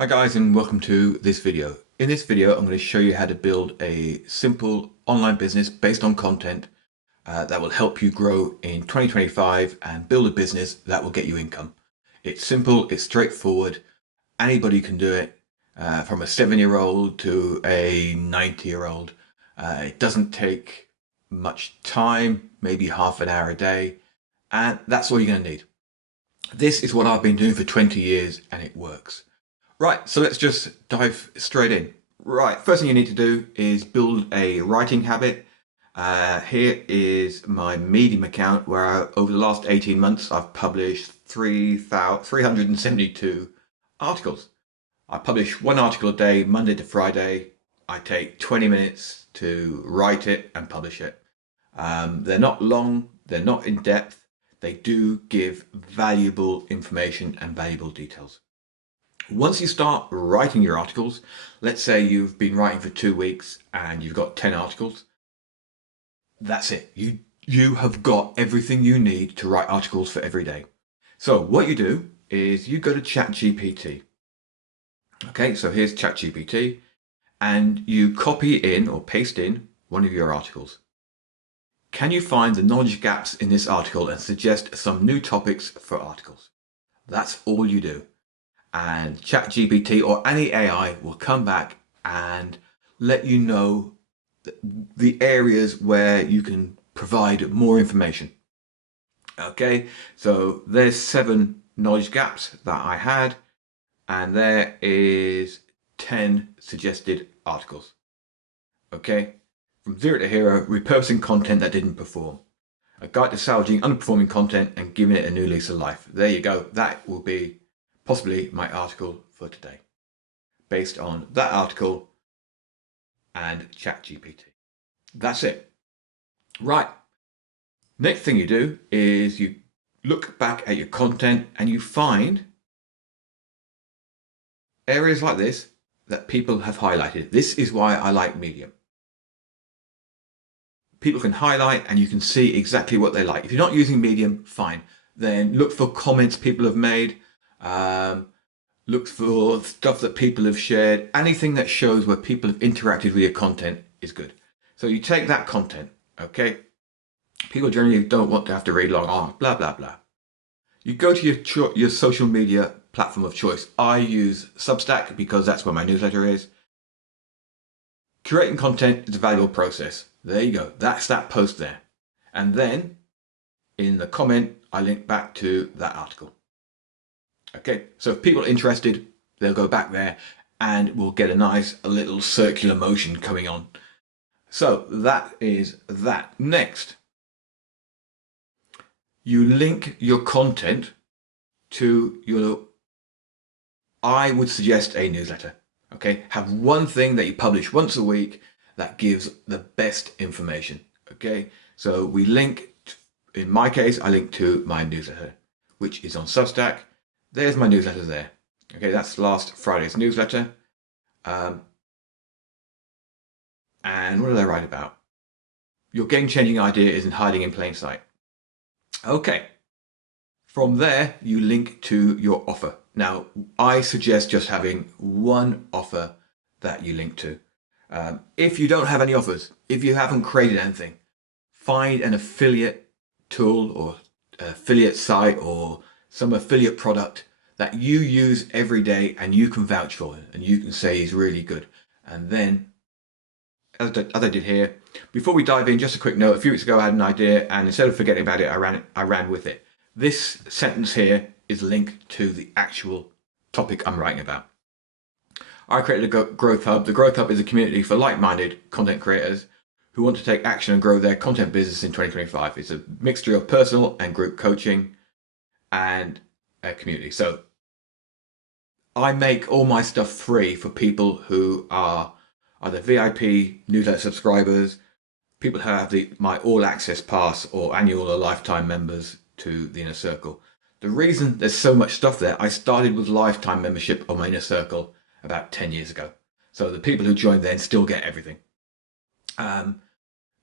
Hi guys, and welcome to this video. In this video I'm going to show you how to build a simple online business based on content that will help you grow in 2025 and build a business that will get you income. It's simple, it's straightforward, anybody can do it, from a 7-year-old to a 90-year-old. It doesn't take much time, maybe half an hour a day, and that's all you're going to need. This is what I've been doing for 20 years and it works. Right, so let's just dive straight in. Right, first thing you need to do is build a writing habit. Here is my Medium account where over the last 18 months I've published 372 articles. I publish one article a day, Monday to Friday. I take 20 minutes to write it and publish it. They're not long, they're not in depth. They do give valuable information and valuable details. Once you start writing your articles, let's say you've been writing for 2 weeks and you've got 10 articles, that's it. You have got everything you need to write articles for every day. So what you do is you go to ChatGPT. Okay, so here's ChatGPT, and you copy in or paste in one of your articles. Can you find the knowledge gaps in this article and suggest some new topics for articles? That's all you do. And ChatGPT or any AI will come back and let you know the areas where you can provide more information. Okay, so there's 7 knowledge gaps that I had, and there is 10 suggested articles. Okay, from zero to hero, repurposing content that didn't perform. A guide to salvaging underperforming content and giving it a new lease of life. There you go. That will be possibly my article for today, based on that article and ChatGPT. That's it. Right. Next thing you do is you look back at your content and you find areas like this that people have highlighted. This is why I like Medium. People can highlight and you can see exactly what they like. If you're not using Medium, fine. Then look for comments people have made. Look for stuff that people have shared. Anything that shows where people have interacted with your content is good. So you take that content, okay? People generally don't want to have to read long, blah, blah, blah. You go to your social media platform of choice. I use Substack because that's where my newsletter is. Curating content is a valuable process. There you go. That's that post there. And then in the comment, I link back to that article. Okay, so if people are interested, they'll go back there and we'll get a little circular motion coming on. So that is that. Next, you link your content to your, I would suggest a newsletter. Okay, have one thing that you publish once a week that gives the best information. Okay, so we link, in my case, I link to my newsletter, which is on Substack. There's my newsletter there. Okay, that's last Friday's newsletter. And what did I write about? Your game-changing idea isn't hiding in plain sight. Okay, from there you link to your offer. Now, I suggest just having one offer that you link to. If you don't have any offers, if you haven't created anything, find an affiliate tool or affiliate site or some affiliate product that you use every day and you can vouch for it and you can say is really good. And then, as I did here, before we dive in, just a quick note. A few weeks ago I had an idea and instead of forgetting about it, I ran with it. This sentence here is linked to the actual topic I'm writing about. I created a Growth Hub. The Growth Hub is a community for like-minded content creators who want to take action and grow their content business in 2025. It's a mixture of personal and group coaching and a community. So I make all my stuff free for people who are either VIP newsletter subscribers, people who have my all access pass or annual or lifetime members to the Inner Circle. The reason there's so much stuff there, I started with lifetime membership on my Inner Circle about 10 years ago. So the people who joined then still get everything.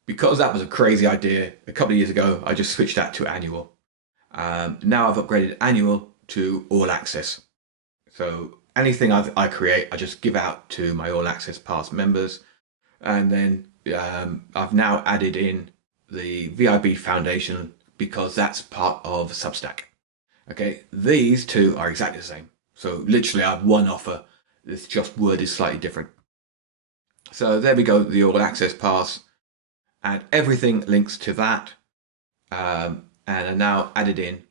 Because that was a crazy idea a couple of years ago, I just switched that to annual. Now I've upgraded annual to all access. So anything I create, I just give out to my All Access Pass members. And then I've now added in the VIB Foundation because that's part of Substack. Okay, these two are exactly the same. So literally I have one offer. It's just word is slightly different. So there we go, the All Access Pass, and everything links to that. And I now added in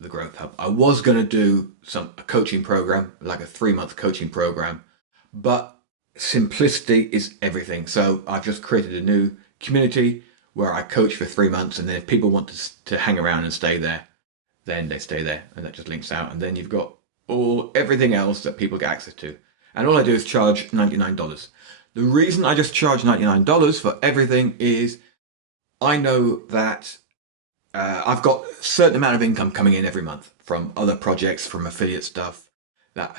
the Growth Hub. I was going to do a coaching program, like a 3-month coaching program, but simplicity is everything. So I've just created a new community where I coach for 3 months, and then if people want to hang around and stay there, then they stay there, and that just links out. And then you've got everything else that people get access to. And all I do is charge $99. The reason I just charge $99 for everything is I know that I've got a certain amount of income coming in every month from other projects, from affiliate stuff.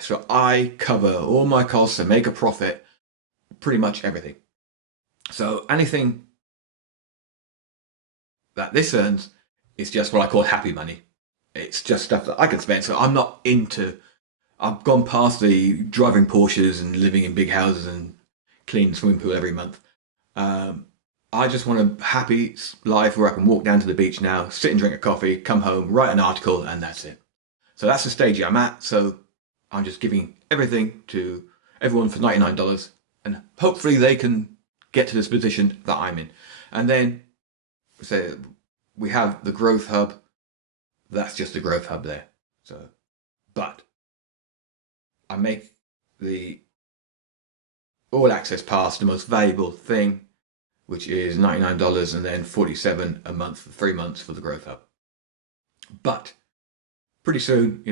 So I cover all my costs and make a profit, pretty much everything. So anything that this earns is just what I call happy money. It's just stuff that I can spend. So I'm not I've gone past the driving Porsches and living in big houses and clean swimming pool every month. I just want a happy life where I can walk down to the beach now, sit and drink a coffee, come home, write an article, and that's it. So that's the stage I'm at. So I'm just giving everything to everyone for $99, and hopefully they can get to this position that I'm in. And then say we have the Growth Hub. That's just the Growth Hub there. So, but I make the All Access Pass the most valuable thing, which is $99 and then $47 a month for 3 months for the Growth Hub. But pretty soon,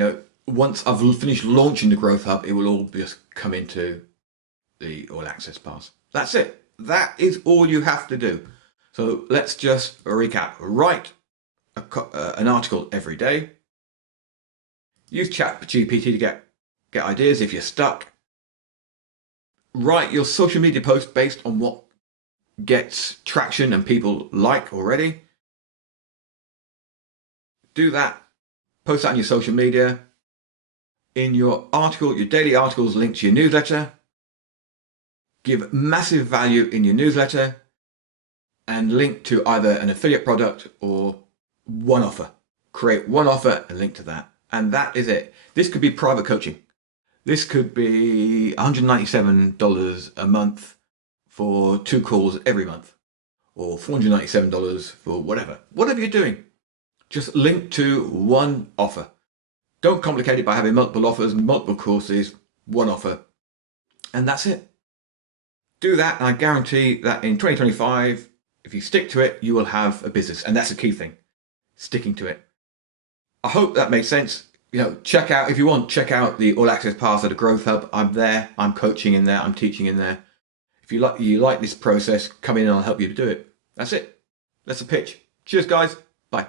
once I've finished launching the Growth Hub, it will all just come into the All Access Pass. That's it. That is all you have to do. So let's just recap. Write an article every day. Use ChatGPT to get ideas if you're stuck. Write your social media post based on what gets traction and people like already. Do that. Post that on your social media. In your article, your daily articles link to your newsletter. Give massive value in your newsletter and link to either an affiliate product or one offer. Create one offer and link to that. And that is it. This could be private coaching. This could be $197 a month for 2 calls every month, or $497 for whatever. Whatever you're doing, just link to one offer. Don't complicate it by having multiple offers, multiple courses, one offer. And that's it. Do that, and I guarantee that in 2025, if you stick to it, you will have a business. And that's the key thing, sticking to it. I hope that makes sense. Check out, if you want, check out the All Access Pass at the Growth Hub. I'm there. I'm coaching in there. I'm teaching in there. If you like this process, come in and I'll help you to do it. That's it. That's the pitch. Cheers, guys. Bye.